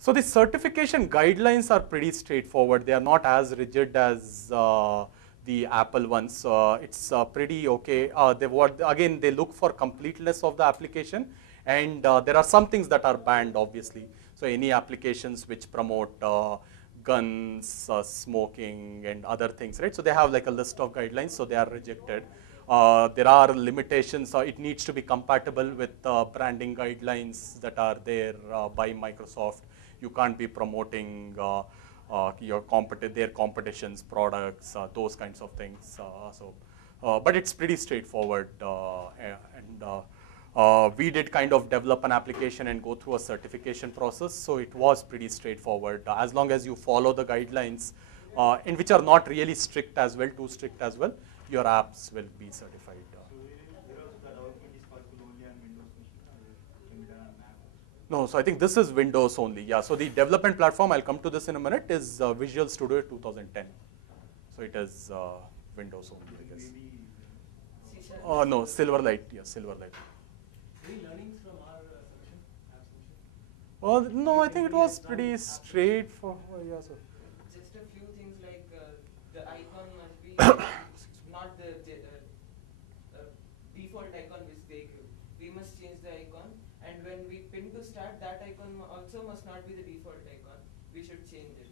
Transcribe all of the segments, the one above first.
So the certification guidelines are pretty straightforward. They are not as rigid as the Apple ones. It's pretty okay. Again, they look for completeness of the application, and there are some things that are banned, obviously. So any applications which promote guns, smoking, and other things, right? So they have like a list of guidelines, so they are rejected. There are limitations. It needs to be compatible with branding guidelines that are there by Microsoft. You can't be promoting their competitions, products, those kinds of things. But it's pretty straightforward. We did kind of develop an application and go through a certification process, so it was pretty straightforward. As long as you follow the guidelines, in which are not really strict as well, too strict as well, your apps will be certified. No, so I think this is Windows only. Yeah, so the development platform, I'll come to this in a minute, is Visual Studio 2010. So it is Windows only, I guess. No, Silverlight. Yeah, Silverlight. Any learnings from our solution, app solution? No, I think it was pretty straightforward. Yeah, so. Just a few things like the icon must be not the default icon which they give. We must change the icon, and when we pin to start, that icon also must not be the default icon. We should change it.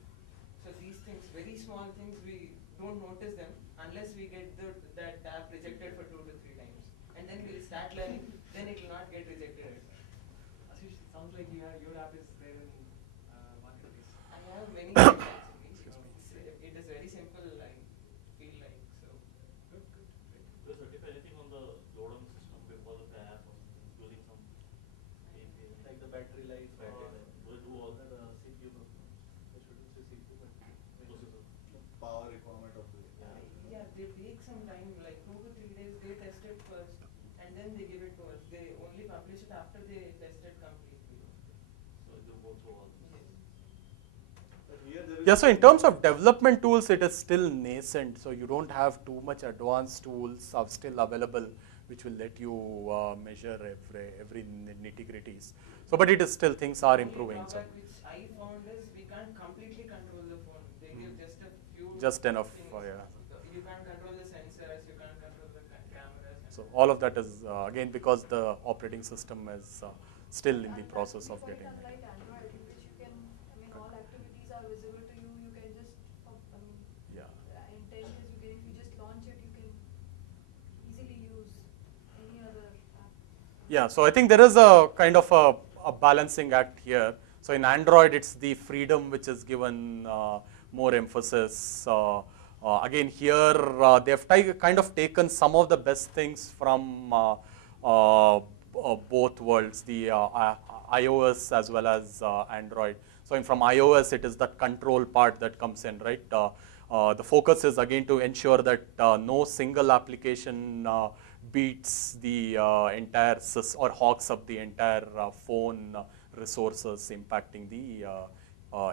So these things, very small things, we don't notice them unless we get that tab rejected for 2 to 3 times, and then we'll start learning. Then it will not get rejected. Ashish, it sounds like your app is there in marketplace. I have many apps actually. It is very simple, I feel like. So Good. Do you certify anything on the load on the system before the app or using some API? Like the battery life or Will it do all that? CPU performance. It should also CPU, but The power requirement of the yeah, they take some time, like 2 to 3 days. They test it first, and then they give it to us. They only publish it after they test it completely. So you go through all this. But here there is Yeah, so in terms of development tools, it is still nascent. So you don't have too much advanced tools are still available, which will let you measure every nitty-gritties. So, but it is still, things are improving. Only So drawback which I found is we can't completely control the phone. They give just a few. just enough, things. yeah. You can't control the sensors. You can't control the cameras. So all of that is, again, because the operating system is still in the process of getting. Unlike Android, in which you can, all activities are visible to you. You can just, Yeah. in 10 days, if you just launch it, you can easily use any other app. Yeah, so I think there is a kind of a balancing act here. So in Android, it's the freedom which is given more emphasis. Again, here they have kind of taken some of the best things from both worlds, the iOS as well as Android. So from iOS, it is that control part that comes in, right? The focus is again to ensure that no single application beats the entire or hogs up the entire phone resources, impacting the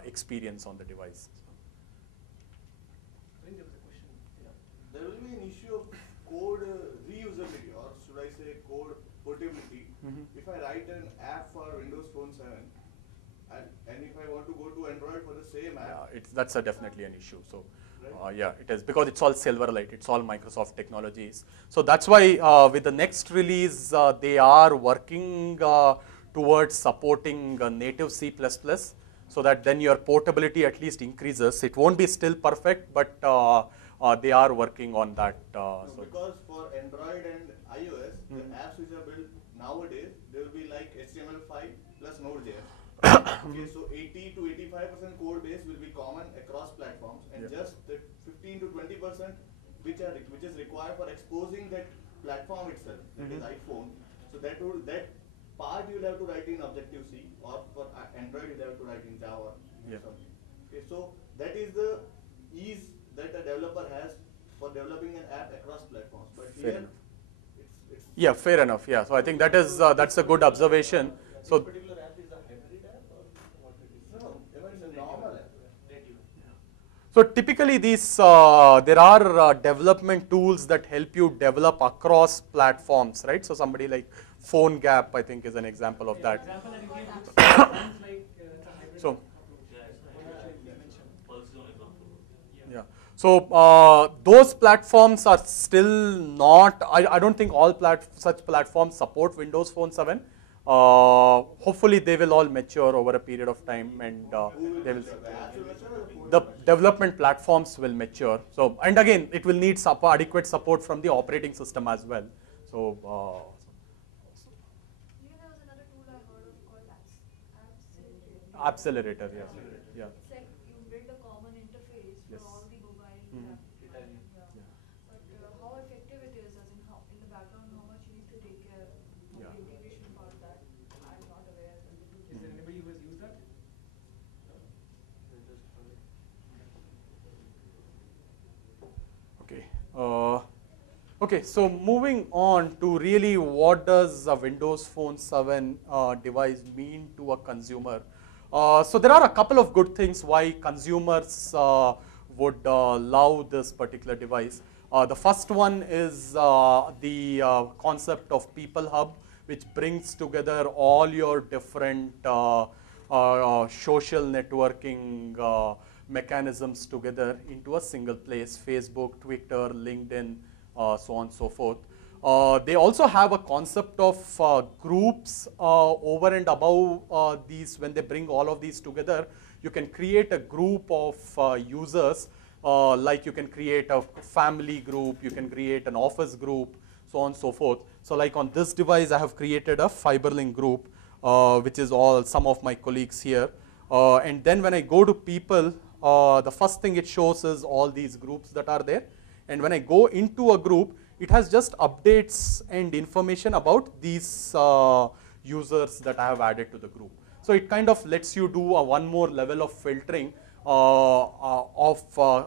experience on the device. I think there was a question. Yeah. there will be an issue of code reusability, or should I say code portability. If I write an app for Windows Phone 7, and if I want to go to Android for the same app, Yeah, that's definitely an issue. So, yeah, it is, because it's all Silverlight, it's all Microsoft technologies. So that's why with the next release, they are working towards supporting native C++, so that then your portability at least increases. It won't be still perfect, but they are working on that. no, because for Android and iOS, the apps which are built nowadays, they will be like HTML5 plus Node.js. Okay, so 80 to 85% code base will be common across platforms, and just the 15 to 20% which is required for exposing that platform itself, that is iPhone. So that part you will have to write in Objective C, or for Android you will have to write in Java. Yeah. Okay, so that is the ease that a developer has for developing an app across platforms. But Fair here, enough. it's Yeah, fair enough. Yeah, so I think that is that's a good observation. So. this particular app is a hybrid app, or what it is? No, even it's a normal app. So typically these, there are development tools that help you develop across platforms, right? So somebody like PhoneGap, I think, is an example of that. Example that you gave sounds like it's a hybrid So, Yeah, it's like Pulse is an example. yeah. So those platforms are still not. I don't think all such platforms support Windows Phone 7. Hopefully, they will all mature over a period of time, and they will. The apps will mature or the phone The will mature? development platforms will mature. So, and again, it will need adequate support from the operating system as well. So, You know, there was another tool I heard of called Accelerator. accelerator, yeah, yeah. It's like you build a common interface for Yes. all the mobile Mhm. applications. Yeah. But how effective it is, as in how in the background, how much you need to take care of Yeah. the integration part, that I'm not aware of. Is there anybody who has used that? Okay. Okay. So moving on to really what does a Windows Phone 7 device mean to a consumer? So there are a couple of good things why consumers would love this particular device. The first one is the concept of People Hub, which brings together all your different social networking mechanisms together into a single place: Facebook, Twitter, LinkedIn, so on and so forth. They also have a concept of groups over and above these. When they bring all of these together, you can create a group of users, like you can create a family group, you can create an office group, so on and so forth. So like on this device, I have created a Fiberlink group, which is some of my colleagues here. And then when I go to people, the first thing it shows is all these groups that are there. And when I go into a group, it has just updates and information about these users that I have added to the group. So it kind of lets you do one more level of filtering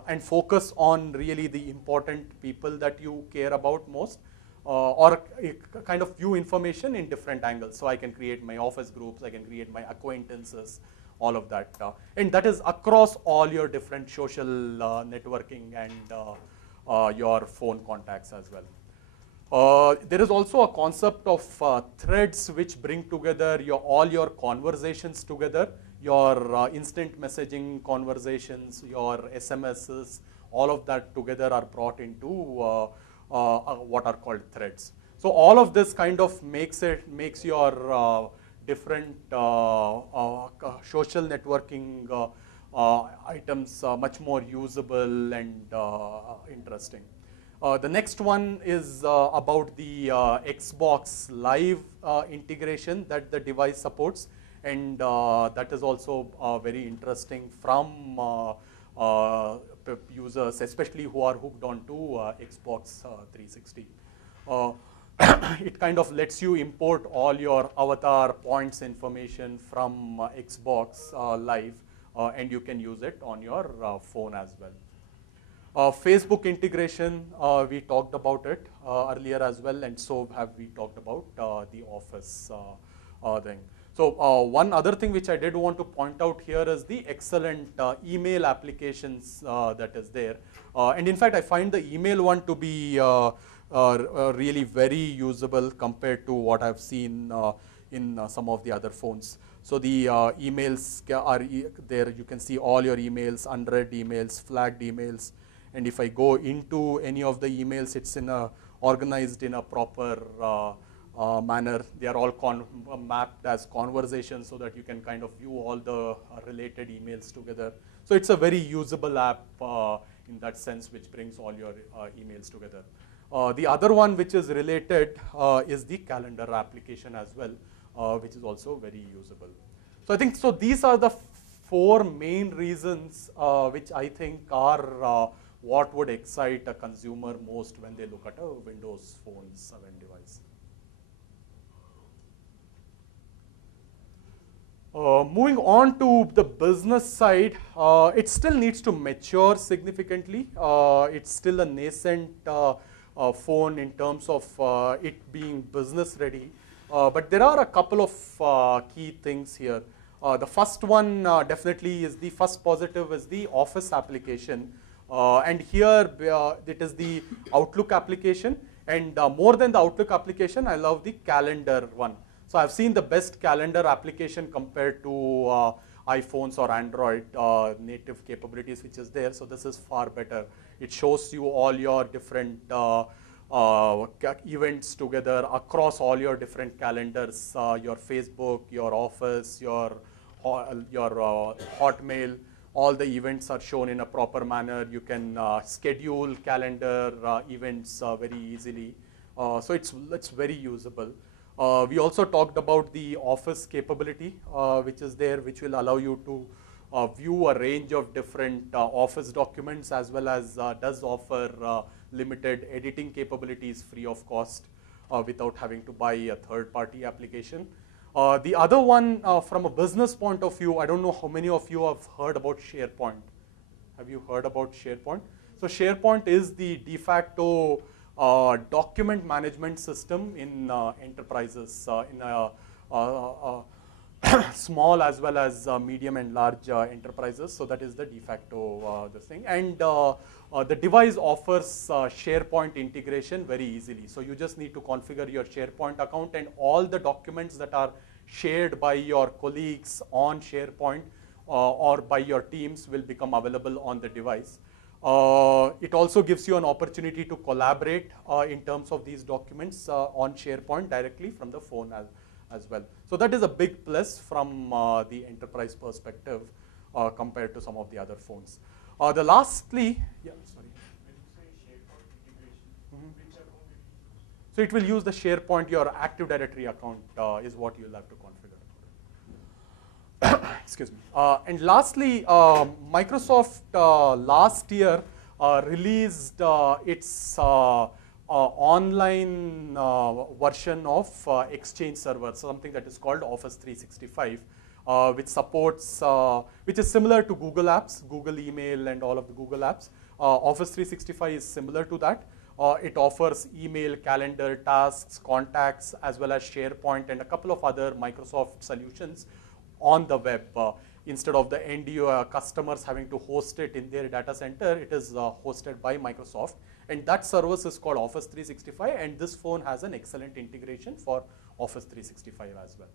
and focus on really the important people that you care about most, or kind of view information in different angles. So I can create my office groups, I can create my acquaintances, all of that. And that is across all your different social networking and your phone contacts as well. There is also a concept of threads which bring together all your conversations together, your instant messaging conversations, your SMSs, all of that together are brought into what are called threads. So all of this kind of makes your different social networking items much more usable and interesting. The next one is about the Xbox Live integration that the device supports, and that is also very interesting from users, especially who are hooked onto Xbox 360. It kind of lets you import all your avatar points information from Xbox Live, and you can use it on your phone as well. Facebook integration, we talked about it earlier as well, and so have we talked about the Office thing. So one other thing which I did want to point out here is the excellent email applications that is there. And in fact, I find the email one to be really very usable compared to what I've seen in some of the other phones. So the emails are there. You can see all your emails, unread emails, flagged emails. And if I go into any of the emails, it's organized in a proper manner. They are all mapped as conversations so that you can kind of view all the related emails together. So it's a very usable app in that sense, which brings all your emails together. The other one which is related is the calendar application as well, which is also very usable. So I think these are the four main reasons which I think are what would excite a consumer most when they look at a Windows Phone 7 device. Moving on to the business side, it still needs to mature significantly. It's still a nascent phone in terms of it being business ready. But there are a couple of key things here. The first one definitely is the first positive is the Office application. And here it is the Outlook application. And more than the Outlook application, I love the calendar one. So I've seen the best calendar application compared to iPhones or Android native capabilities which is there. So this is far better. It shows you all your different events together across all your different calendars, your Facebook, your Office, your Hotmail. All the events are shown in a proper manner. You can schedule calendar events very easily. So it's very usable. We also talked about the Office capability, which is there, which will allow you to view a range of different Office documents, as well as does offer limited editing capabilities free of cost without having to buy a third-party application. The other one, from a business point of view, I don't know how many of you have heard about SharePoint. Have you heard about SharePoint? So SharePoint is the de facto document management system in enterprises, in small as well as medium and large enterprises. So that is the de facto this thing. And the device offers SharePoint integration very easily. So you just need to configure your SharePoint account, and all the documents that are shared by your colleagues on SharePoint or by your teams will become available on the device. It also gives you an opportunity to collaborate in terms of these documents on SharePoint directly from the phone as well. So that is a big plus from the enterprise perspective compared to some of the other phones. The lastly, yeah, sorry. When you say SharePoint integration, which account it uses? So it will use the SharePoint, your Active Directory account is what you'll have to configure. Excuse me. And lastly, Microsoft last year released its online version of Exchange Server, something that is called Office 365, which supports, which is similar to Google Apps, Google Email and all of the Google apps. Office 365 is similar to that. It offers email, calendar, tasks, contacts, as well as SharePoint and a couple of other Microsoft solutions on the web. Instead of the end customers having to host it in their data center, it is hosted by Microsoft. And that service is called Office 365, and this phone has an excellent integration for Office 365 as well.